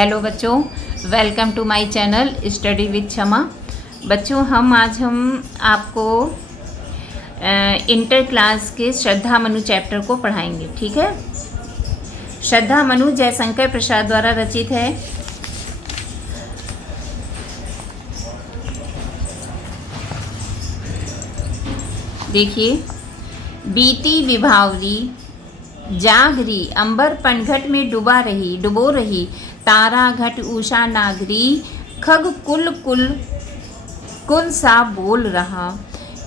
Hello बच्चों, welcome to my channel study with Kshama. बच्चों आज हम आपको इंटर क्लास के श्रद्धा मनु चैप्टर को पढ़ाएंगे। ठीक है। श्रद्धा मनु जयशंकर प्रसाद द्वारा रचित है। देखिए, बीती विभावरी जागरी अंबर पनघट में डुबो रही तारा घट उषा नागरी खग कुल कुल कुल सा बोल रहा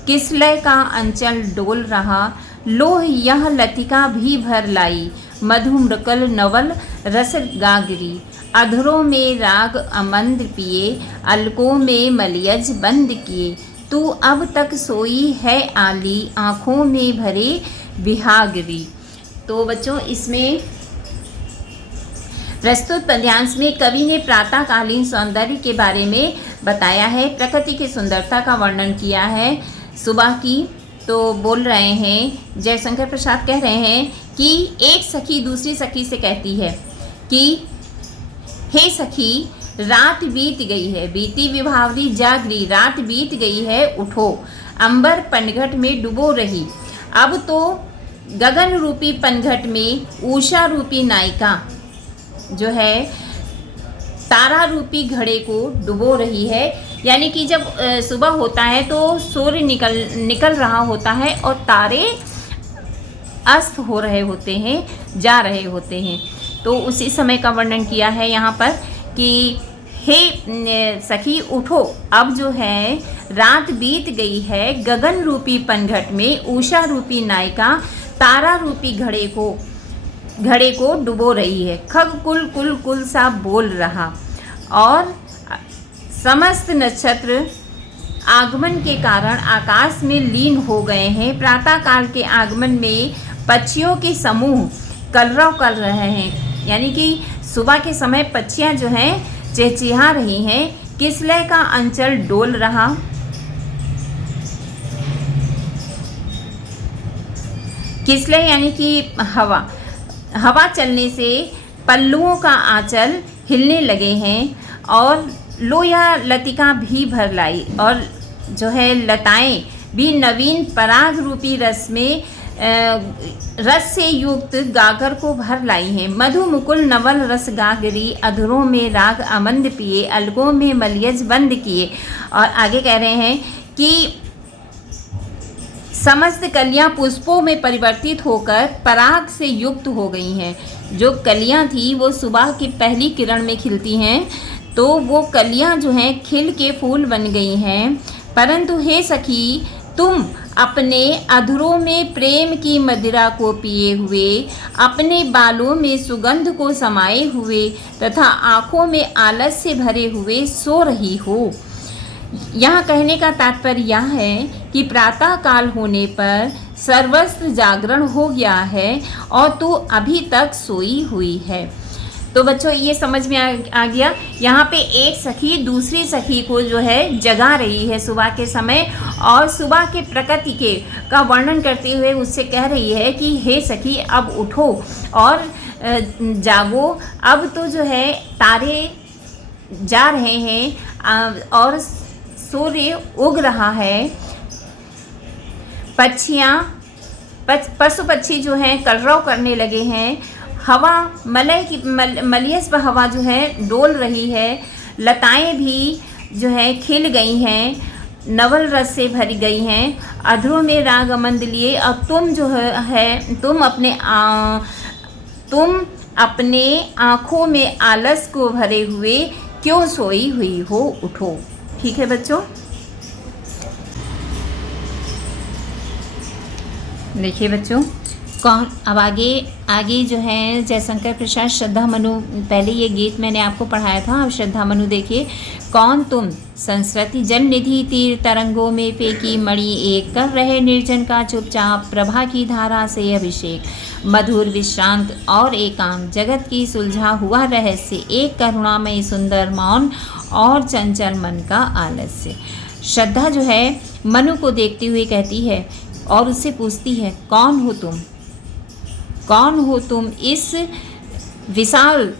किसलय का अंचल डोल रहा लोह यह लतिका भी भर लाई मधु मृकल नवल रस गागरी अधरों में राग अमंद पिए अलकों में मलियज बंद किए तू अब तक सोई है आली आँखों में भरे विहागरी। तो बच्चों, इसमें प्रस्तुत पद्यांश में कवि ने प्रातःकालीन सौंदर्य के बारे में बताया है, प्रकृति की सुंदरता का वर्णन किया है सुबह की। तो बोल रहे हैं, जयशंकर प्रसाद कह रहे हैं कि एक सखी दूसरी सखी से कहती है कि हे सखी, रात बीत गई है, बीती विभावरी जागरी, रात बीत गई है, उठो। अंबर पनघट में डुबो रही, अब तो गगन रूपी पनघट में उषा रूपी नायिका जो है तारा रूपी घड़े को डुबो रही है। यानी कि जब सुबह होता है तो सूर्य निकल रहा होता है और तारे अस्त हो रहे होते हैं, जा रहे होते हैं। तो उसी समय का वर्णन किया है यहाँ पर कि हे सखी उठो, अब जो है रात बीत गई है, गगन रूपी पनघट में उषा रूपी नायिका तारा रूपी घड़े को डुबो रही है। खग कुल कुल कुल सा बोल रहा और समस्त नक्षत्र आगमन के कारण आकाश में लीन हो गए हैं। प्रातःकाल के आगमन में पक्षियों के समूह कलरव कर रहे हैं, यानी कि सुबह के समय पक्षियां जो हैं चहचहा रही हैं। किसलय का अंचल डोल रहा, किसलय यानी कि हवा चलने से पल्लुओं का आंचल हिलने लगे हैं और लोया लतिका भी भर लाई, और जो है लताएं भी नवीन पराग रूपी रस से युक्त गागर को भर लाई हैं। मधु मुकुल नवल रस गागरी अधरों में राग अमंद पिए अलगों में मलियज बंद किए। और आगे कह रहे हैं कि समस्त कलियां पुष्पों में परिवर्तित होकर पराग से युक्त हो गई हैं। जो कलियां थी वो सुबह की पहली किरण में खिलती हैं, तो वो कलियां जो हैं खिल के फूल बन गई हैं। परंतु हे सखी, तुम अपने अधरों में प्रेम की मदिरा को पिए हुए, अपने बालों में सुगंध को समाये हुए तथा आँखों में आलस से भरे हुए सो रही हो। यहाँ कहने का तात्पर्य यह है कि प्रातः काल होने पर सर्वस्त्र जागरण हो गया है और तू अभी तक सोई हुई है। तो बच्चों, ये समझ में आ गया। यहाँ पे एक सखी दूसरी सखी को जो है जगा रही है सुबह के समय, और सुबह के प्रकृति का वर्णन करते हुए उससे कह रही है कि हे सखी, अब उठो और जागो। अब तो जो है तारे जा रहे हैं और सूर्य उग रहा है। पशु पक्षी जो हैं कलरव करने लगे हैं। हवा मलियस हवा जो है डोल रही है। लताएं भी जो है खिल गई हैं, नवल रस से भरी गई हैं। अधरों में राग अमंद लिए। अब तुम जो है तुम अपने आँखों में आलस को भरे हुए क्यों सोई हुई हो, उठो। ठीक है बच्चों, देखिए बच्चों, कौन अब आगे जो है जयशंकर प्रसाद श्रद्धा मनु, पहले ये गीत मैंने आपको पढ़ाया था, अब श्रद्धा मनु देखिए। कौन तुम संस्कृति जल निधि तीर तरंगों में फेंकी मणि एक कर रहे निर्जन का चुपचाप प्रभा की धारा से अभिषेक मधुर विश्रांत और एकांत जगत की सुलझा हुआ रहस्य एक करुणामय सुंदर मौन और चंचल मन का आलस्य। श्रद्धा जो है मनु को देखती हुई कहती है और उससे पूछती है, कौन हो तुम? कौन हो तुम इस विशाल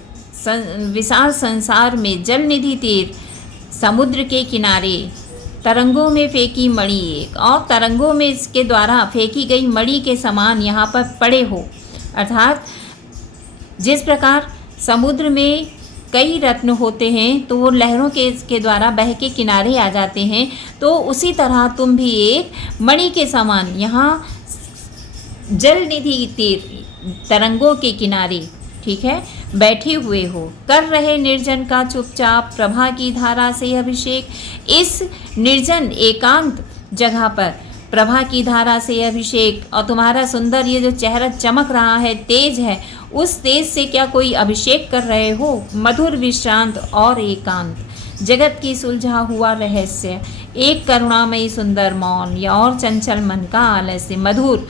विशाल संसार में जल निधि तीर समुद्र के किनारे तरंगों में फेंकी मणि एक, और तरंगों में इसके द्वारा फेंकी गई मणि के समान यहाँ पर पड़े हो। अर्थात जिस प्रकार समुद्र में कई रत्न होते हैं तो वो लहरों के द्वारा बह के किनारे आ जाते हैं, तो उसी तरह तुम भी एक मणि के समान यहाँ जल निधि तीर तरंगों के किनारे, ठीक है, बैठे हुए हो। कर रहे निर्जन का चुपचाप प्रभा की धारा से अभिषेक। इस निर्जन एकांत जगह पर प्रभा की धारा से अभिषेक, और तुम्हारा सुंदर ये जो चेहरा चमक रहा है, तेज है, उस तेज से क्या कोई अभिषेक कर रहे हो। मधुर विश्रांत और एकांत, जगत की सुलझा हुआ रहस्य, एक करुणामयी सुंदर मौन या और चंचल मन का आलस्य। मधुर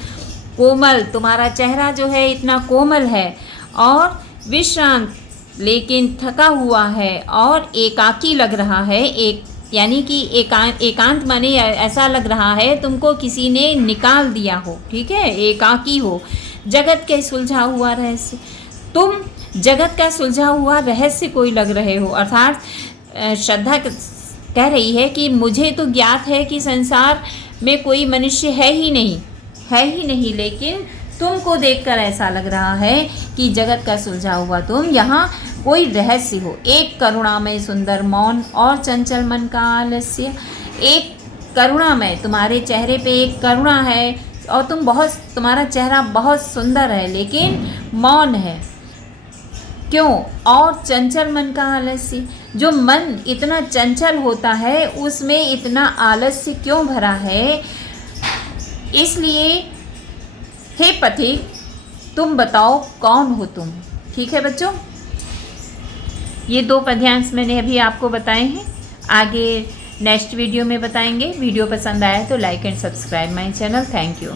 कोमल, तुम्हारा चेहरा जो है इतना कोमल है और विश्रांत लेकिन थका हुआ है और एकाकी लग रहा है। एक यानी कि एकांत माने ऐसा लग रहा है तुमको किसी ने निकाल दिया हो, ठीक है, एकाकी हो। जगत के सुलझा हुआ रहस्य, तुम जगत का सुलझा हुआ रहस्य कोई लग रहे हो। अर्थात श्रद्धा कह रही है कि मुझे तो ज्ञात है कि संसार में कोई मनुष्य है ही नहीं, लेकिन तुमको देखकर ऐसा लग रहा है कि जगत का सुलझा हुआ तुम यहाँ कोई रहस्य हो। एक करुणामय सुंदर मौन और चंचल मन का आलस्य, एक करुणामय, तुम्हारे चेहरे पे एक करुणा है और तुम्हारा चेहरा बहुत सुंदर है लेकिन मौन है। क्यों? और चंचल मन का आलस्य, जो मन इतना चंचल होता है उसमें इतना आलस्य क्यों भरा है? इसलिए हे पथिक, तुम बताओ कौन हो तुम। ठीक है बच्चों, ये 2 पद्यांश मैंने अभी आपको बताए हैं, आगे नेक्स्ट वीडियो में बताएंगे। वीडियो पसंद आया तो like and subscribe my channel. Thank you.